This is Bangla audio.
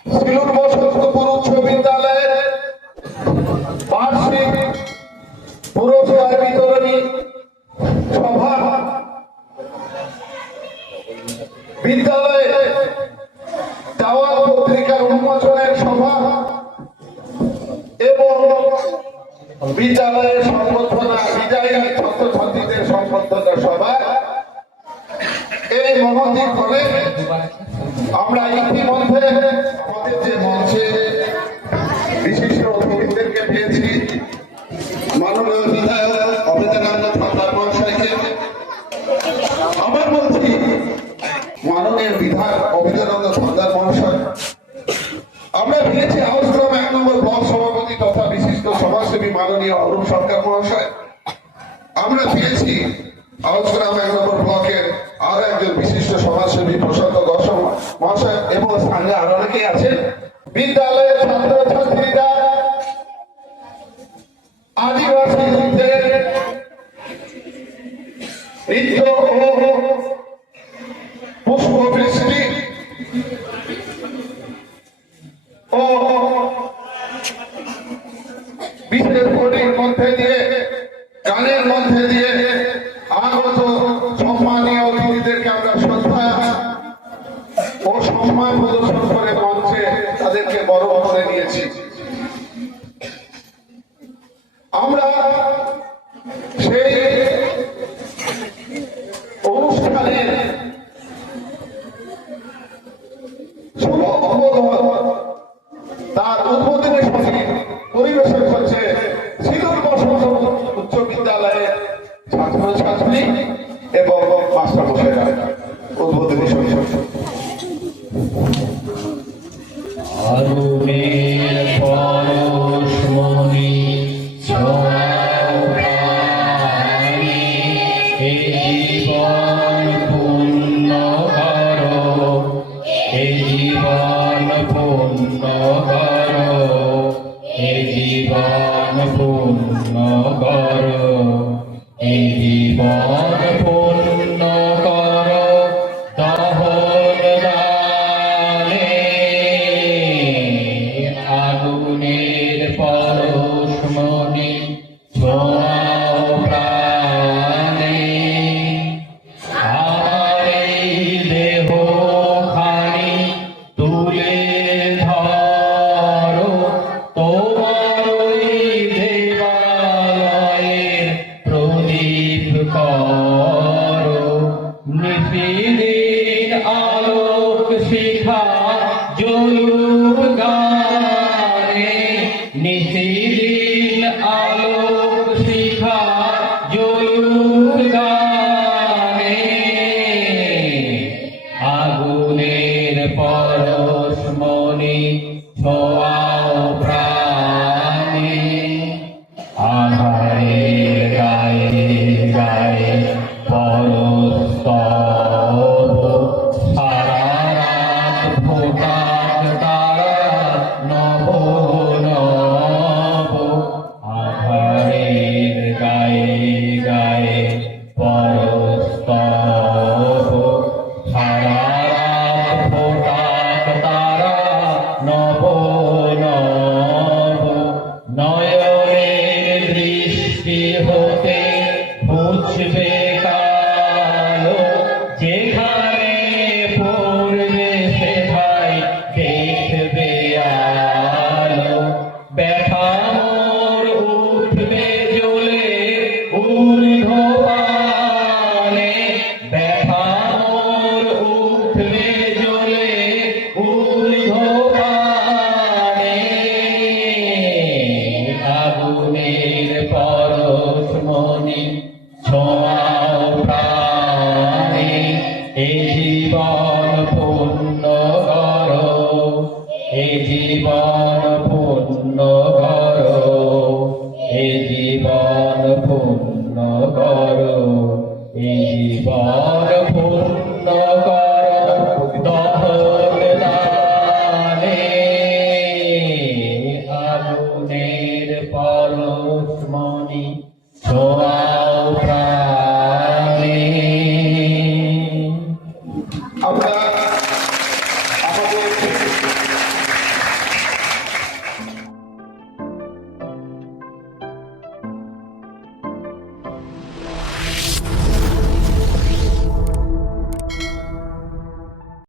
সিলুর বসন্তপুর উচ্চ বিদ্যালয়ের বার্ষিক পুরস্কার বিতরণী সভা, বিদ্যালয়ে দাওয়াত পত্রিকার উন্মোচনের সভা এবং বিদ্যালয়ের সংবর্ধনা বিদায়ী ছাত্রছাত্রীদের সংবর্ধনা সভা, এই মহতি করে আমরা ইতিমধ্যে আমাদের যে মঞ্চে বিশিষ্ট অতিথিদেরকে পেয়েছি, মাননীয় বিধায়ক অভেদানন্দ সরকার মহাশয়কে, আমার বলছি মাননীয় বিধায়ক অভেদানন্দ সরকার মহাশয়, আমরা পেয়েছি হাউসগ্রাম 1 নম্বর ব্লক সভাপতি তথা বিশিষ্ট সমাজসেবী মাননীয় অরূপ সরকার মহাশয়, আমরা পেয়েছি হাউসগ্রাম 1 নম্বর ব্লকের আরো একজন বিশিষ্ট সমাজসেবী প্রশান্ত দর্শন মহাশয় এবং স্থানীয় আরো অনেকেই আছেন। বিদ্যালয়ের ছাত্রছাত্রীরা আদিবাসী নৃত্যের নৃত্য ও পুষ্পবৃষ্টি ও বিশেষ কোটির মধ্যে দিয়ে গানের মধ্যে দিয়ে আগত সম্মানীয় অতিথিদেরকে আমরা শ্রদ্ধা ও সম্মান প্রদর্শন করে মঞ্চে তাদেরকে বরণ করে নিয়েছি। আমরা সেই অনুষ্ঠানের শুভ উদ্বোধন তার উদ্বোধনের সঙ্গে পরিবেশন করছে সিলুর বসন্তপুর উচ্চ বিদ্যালয়ের ছাত্রছাত্রী এবং মাস্টারমশাইরা। উদ্বোধনী সঙ্গে আরুণের পরশমণি ছোঁয়ানি, এ জীবন পূর্ণ করো, এ জীবন পূর্ণ করো, এ জীবন পূর্ণ করো, এ জীবন পূর্ণ করো, আগুনের পরশমণি ছোঁয়াও প্রাণে, আমার এই দেহ খানি তুলে ধরো, তোমার ওই দেবালয়ের প্রদীপ করো, নিশিদিন আলোক শিখা জ্বলুক গানে, নিশিদিন আলোক শিখা জ্বলুক গানে, আগুনের পরশমণি ছোঁয়া